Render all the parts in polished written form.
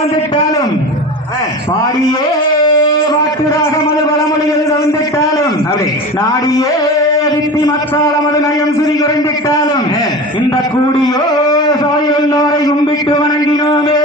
வந்துட்டாலும் பாடியே வாட்டுராக மது பழமொழிகள் வந்துட்டாலும் நாடியே வித்தி மத்தாள மது நயம் சிறி குறைந்துட்டாலும் இந்த கூடியோ சாயுள்ளோரை கும்பிட்டு வணங்கினோமே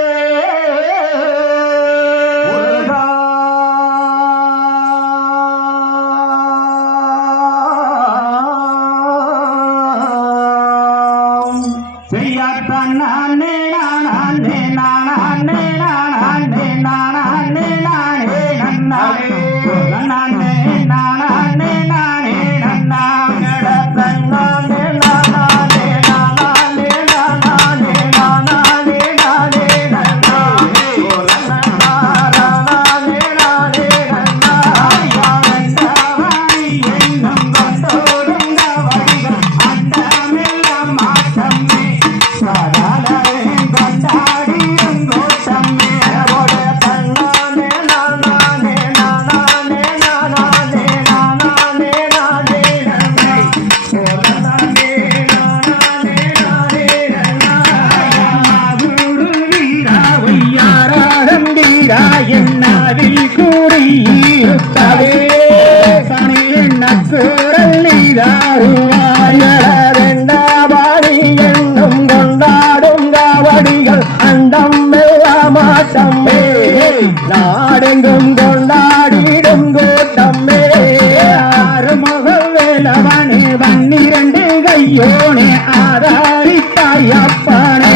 நாடெங்கும் கொண்டாடிடும் கூட்டமே ஆறுமுகல் வேலவனே 12 கையோனே ஆதாரித்தாயப்பனே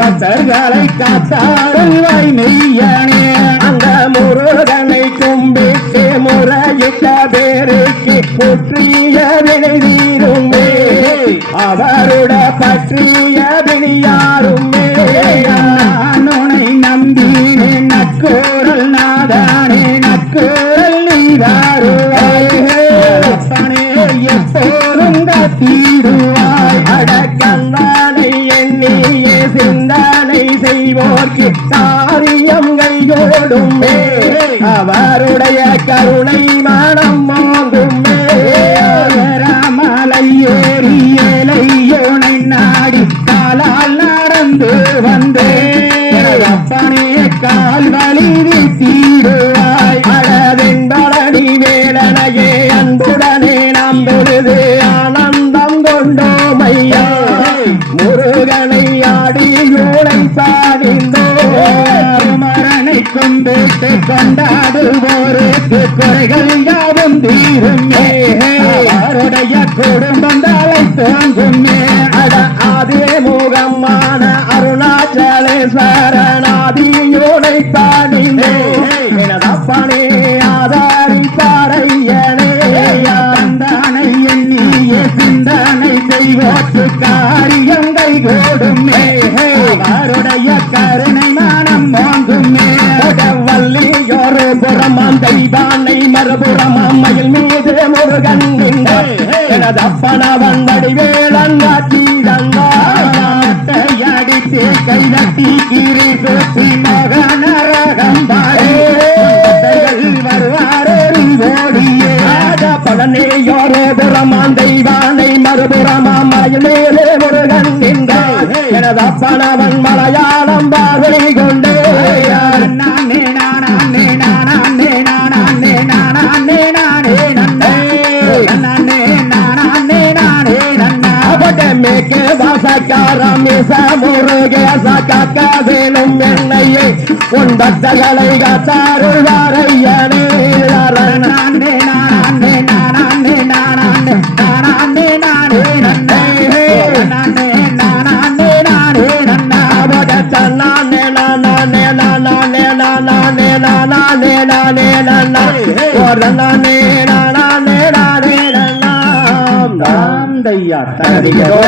பக்தர்களை காத்தாருள்வாய் மெய்யனே அந்த முருகனை கும்பிட்டு முறையிட்ட பேருக்கு புற்றிய வினை தீருமே அவருட பற்றிய வினியாருமே நானுனை நம்பினே நக்கூறல் நாதானே நக்கூறல் நீதாருவாயே எப்போதும் காத்திடுவாய் அடக்கந்தானை எண்ணியே சிந்தனை செய்வோர்க்கு காரியம் கைகூடுமே அவருடைய கருணை மனம் மோங்குமே ராமலை ஏறி ஏலையோனை நாடி காலால் நடந்து வந்தேன் அப்பனே கால் வழி தீடுவாய் அழவென்படி வேலனையே அன்புடனே நாம் தொழுது ஆனந்தம் கொண்டோம் ஐயா முருகனை ஆடியோனை பாடிந்தோம் மரணை கொண்டு கொண்டாடுவோருக்கு குறைகள் யாவும் தீருமே அவருடைய குடும்பம் தலை தோங்குமே அட ஆதே முகமான அருணாச்சலேஸ்வரனாதியோனை பாடினே எனதப்பனே ஆதாரி பாறையனே தந்தானை எண்ணிய சிந்தனை செய்வோற்று காரியம் கைகூடுமே அவருடைய கருணை மனம் மோங்குமே வள்ளியோரு புறமாம் தெய்வானை மறுபுறமாம் மயில் மீது முருகன் நின்று எனதப்பனவன் வடிவேலன் அடித்து கை நட்டி கீரை சுற்றி மகனரகம் வருவாரே ஓடியே பழனியோரு புறமாம் தெய்வானை மறுபுறமாம் மயில் மீது முருகன் நின்று எனதப்பனவன் மலையாளம் பார்வை கொண்டு நானே நானே நானே நானே நானே நானே நன்னே நானே நானே நன்னா மேற்கு வாசக்காரம் முருகேச காக்கவேலும் என்னையே உன் பக்தர்களை காத்தாருள் வாரையனே நானே நானே நானே நானே நானே நானே நன்னே நானே நானே நானே நன்னா நானே நானே நானே நானே நானே நானே நன்னா ஒரு நானே நானே நானே நன்னா தாம் தையா தகதியதோ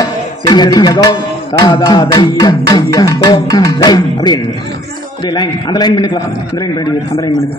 செய்யதியதோ தாதா தையா தையா தோ தை அப்படின்னு லைன் அந்த லைன் பண்ணுக்கலாம் அந்த லைன் பண்ணி அந்த லைன் பண்ணுங்க